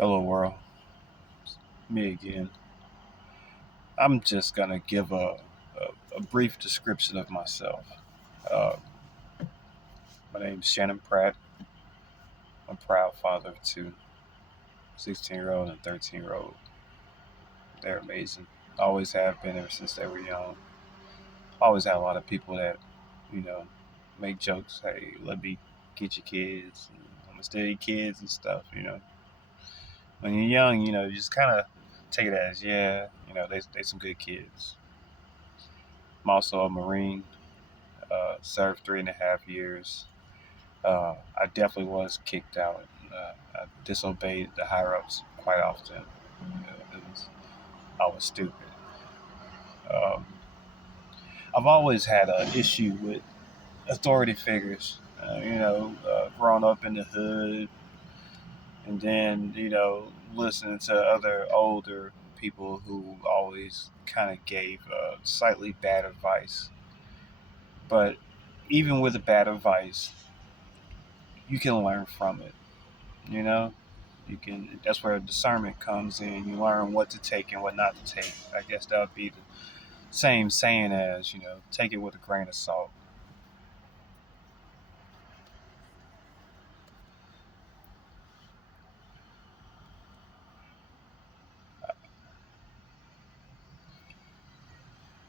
Hello, world. Me again. I'm just gonna give a brief description of myself. Uh, my name's Shannon Pratt. I'm a proud father of two, 16-year-old and 13-year-old. They're amazing. Always have been ever since they were young. Always had a lot of people that, you know, make jokes. Hey, let me get your kids. I'm gonna steal your kids and stuff. When you're young, you just kind of take it as, yeah, they some good kids. I'm also a Marine. Served 3.5 years. I definitely was kicked out. I disobeyed the higher ups quite often. I was stupid. Um, I've always had an issue with authority figures. Growing up in the hood, and then listening to other older people who always kind of gave slightly bad advice. But even with the bad advice, you can learn from it. You know, you can. That's where discernment comes in. You learn what to take and what not to take. I guess that would be the same saying as take it with a grain of salt.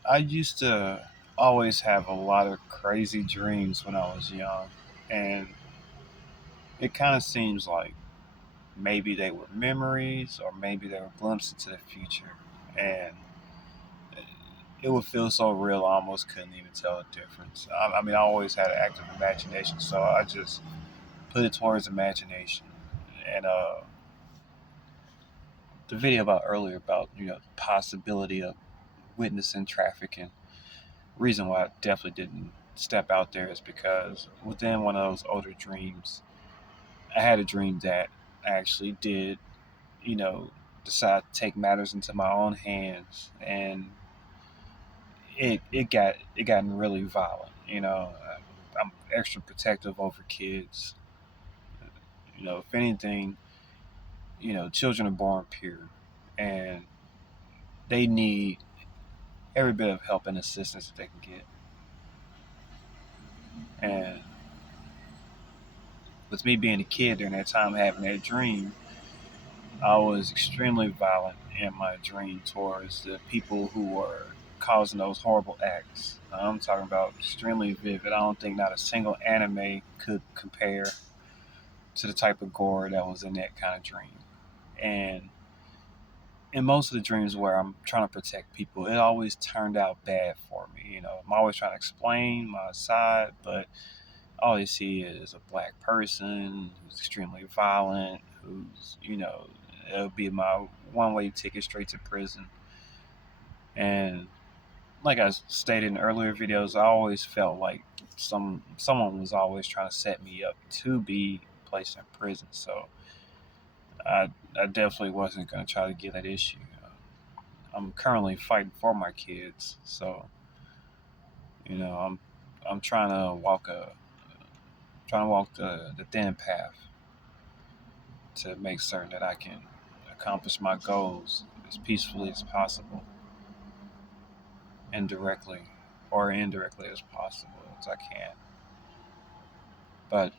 I used to always have a lot of crazy dreams when I was young, and it kind of seems like maybe they were memories or maybe they were glimpses into the future, and it would feel so real. I almost couldn't even tell the difference. I mean, I always had an active imagination, so I just put it towards imagination. And the video about earlier about the possibility of witnessing trafficking. Reason why I definitely didn't step out there is because within one of those older dreams, I had a dream that I actually did, you know, decide to take matters into my own hands, and it gotten really violent. I'm extra protective over kids. If anything, children are born pure, and they need every bit of help and assistance that they can get. And with me being a kid during that time having that dream, I was extremely violent in my dream towards the people who were causing those horrible acts. I'm talking about extremely vivid. I don't think not a single anime could compare to the type of gore that was in that kind of dream. And in most of the dreams where I'm trying to protect people, it always turned out bad for me. I'm always trying to explain my side, but all you see is a black person who's extremely violent, who's, it'll be my one way ticket straight to prison. And like I stated in earlier videos, I always felt like someone was always trying to set me up to be placed in prison. So I, I definitely wasn't going to try to get that issue. I'm currently fighting for my kids, so I'm trying to walk the thin path to make certain that I can accomplish my goals as peacefully as possible, indirectly or indirectly as possible as I can. But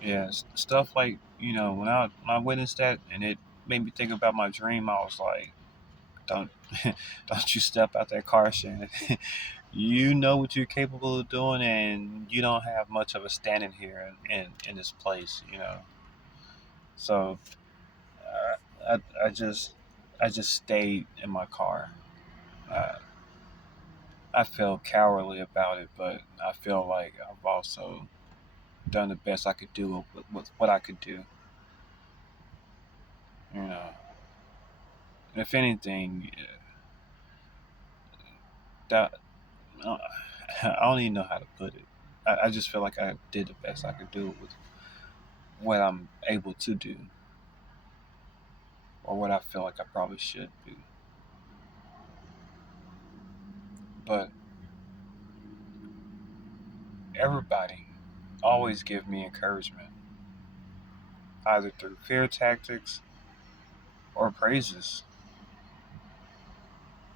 yeah, stuff like when I witnessed that and it made me think about my dream, I was like, don't don't you step out that car, Shannon. You know what you're capable of doing, and you don't have much of a standing here in this place. So I just stayed in my car. Uh, I felt cowardly about it, but I feel like I've also done the best I could do with what I could do. You know, if anything, that I don't even know how to put it. I just feel like I did the best I could do with what I'm able to do, or what I feel like I probably should do. But everybody always give me encouragement. either through fear tactics or praises.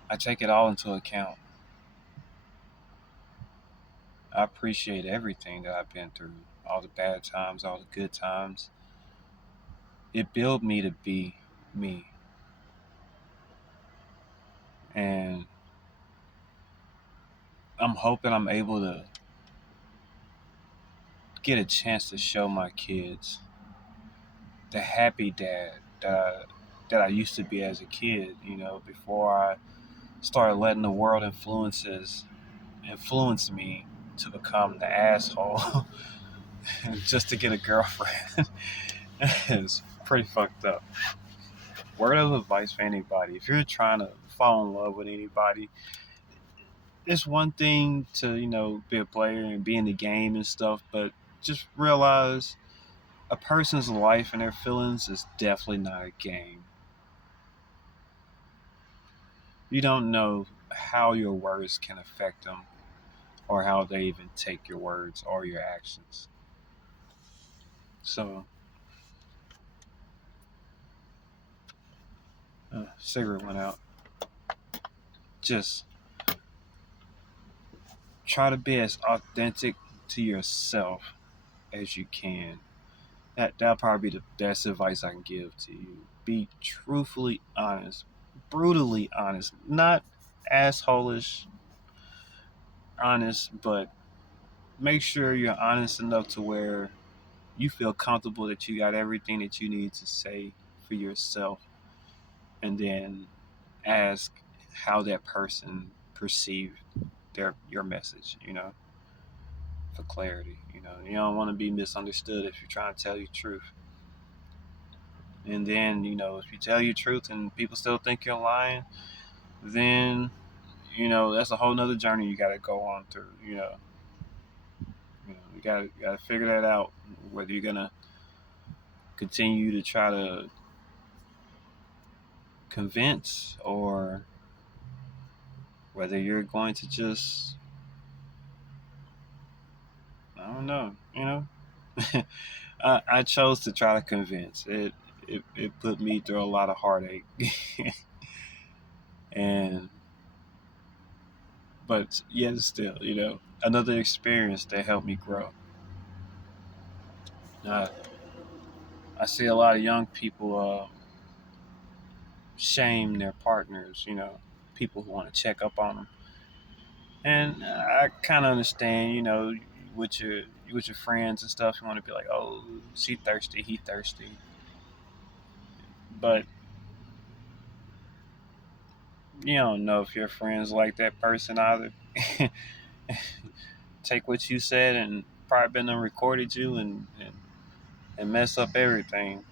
I take it all into account. I appreciate everything that I've been through, all the bad times, all the good times. It built me to be me. And I'm hoping I'm able to get a chance to show my kids the happy dad that I used to be as a kid, before I started letting the world influence me to become the asshole just to get a girlfriend. It's pretty fucked up. Word of advice for anybody: if you're trying to fall in love with anybody, it's one thing to be a player and be in the game and stuff, but just realize a person's life and their feelings is definitely not a game. You don't know how your words can affect them or how they even take your words or your actions. So, cigarette went out. Just try to be as authentic to yourself as you can. That'll probably be the best advice I can give to you. Be truthfully honest, brutally honest, not assholish honest, but make sure you're honest enough to where you feel comfortable that you got everything that you need to say for yourself, and then ask how that person perceived your message, for clarity. You don't want to be misunderstood if you're trying to tell you truth. And then, if you tell you truth and people still think you're lying, then, that's a whole nother journey you got to go on through. You gotta figure that out. Whether you're gonna continue to try to convince, or whether you're going to just, I don't know. I chose to try to convince. It put me through a lot of heartache, and but yet still, another experience that helped me grow. Uh, I see a lot of young people shame their partners. People who want to check up on them, and I kind of understand. With your friends and stuff, you want to be like, oh, she thirsty, he thirsty, but you don't know if your friends like that person either. Take what you said and probably been and recorded you and mess up everything.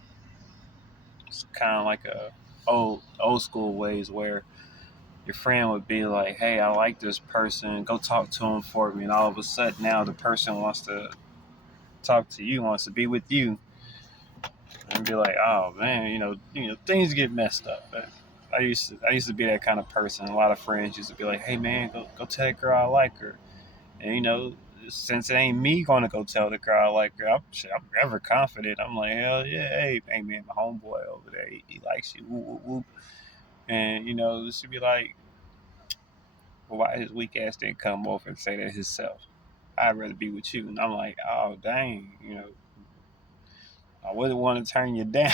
It's kind of like a old school ways where your friend would be like, "Hey, I like this person. Go talk to him for me." And all of a sudden, now the person wants to talk to you, wants to be with you, and be like, "Oh man, things get messed up." But I used to be that kind of person. A lot of friends used to be like, "Hey man, go tell that girl I like her." And since it ain't me gonna go tell the girl I like her, I'm never confident. I'm like, hell yeah, hey man, my homeboy over there, he likes you, whoop, whoop, whoop. And she'd be like, well, why his weak ass didn't come over and say that himself? I'd rather be with you. And I'm like, oh dang, I wouldn't want to turn you down.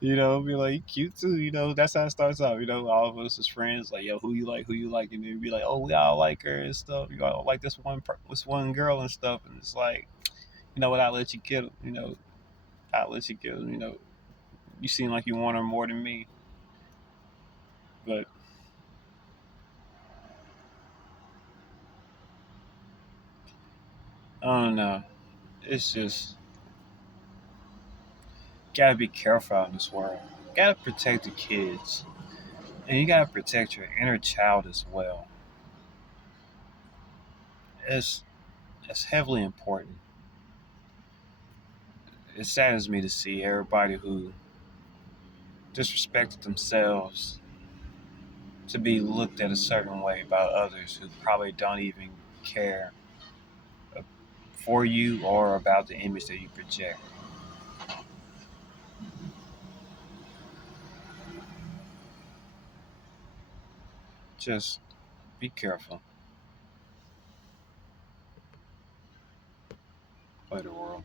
Be like, you cute too. That's how it starts out. All of us as friends, like, yo, who you like, and then be like, oh, we all like her and stuff. You all like this one girl and stuff, and it's like, you know what? I'll let you get him. I'll let you get him. You seem like you want her more than me, but I don't know. It's just gotta be careful out in this world. Gotta protect the kids, and you gotta protect your inner child as well. It's it's heavily important. It saddens me to see everybody who disrespected themselves to be looked at a certain way by others who probably don't even care for you or about the image that you project. Just be careful. Play the world.